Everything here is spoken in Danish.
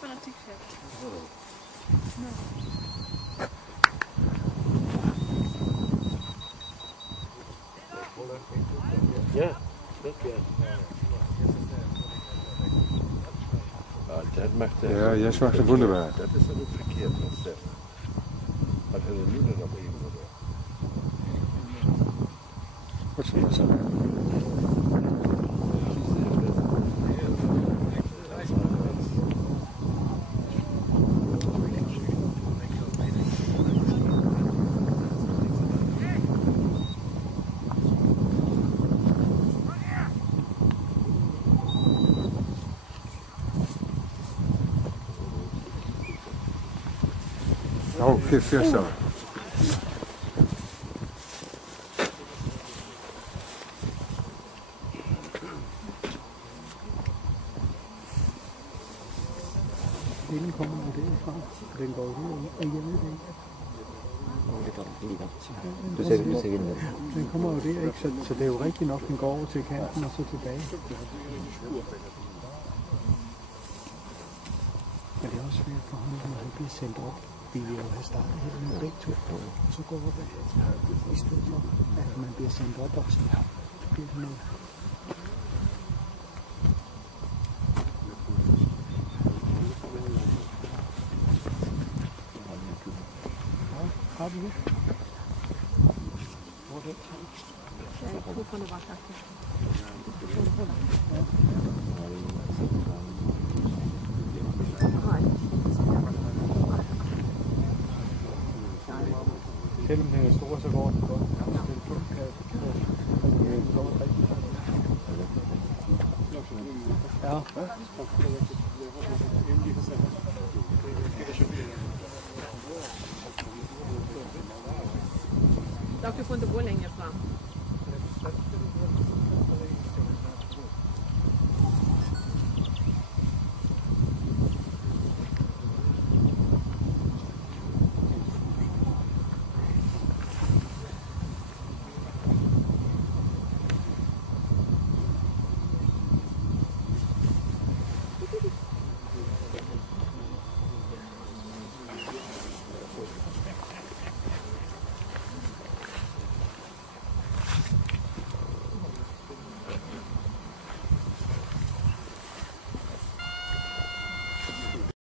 fanatik chef. Ja, das wäre. Das macht er. Ja, jetzt macht er wunderbar. Das ist ja nicht verkehrt, was der. Hat er den Mühle noch eben, oder? Wat is dat? Oh, veel zo. Den kommer jo derfra. Den går ud af hjemme. Den kommer jo der, ikke? Så det er jo rigtigt nok, den går over til kanten og så tilbage. Men det er også svært for ham, når han bliver sendt op. Vi vil jo have startet her med begge to, og så går op af. I stedet for, at man bliver sendt op og så bliver det noget. Har du det? Hvor er det? Jeg tror på det var faktisk. Selvom den er stor, så går den godt. Ja. Dock, du får inte gå längre fram.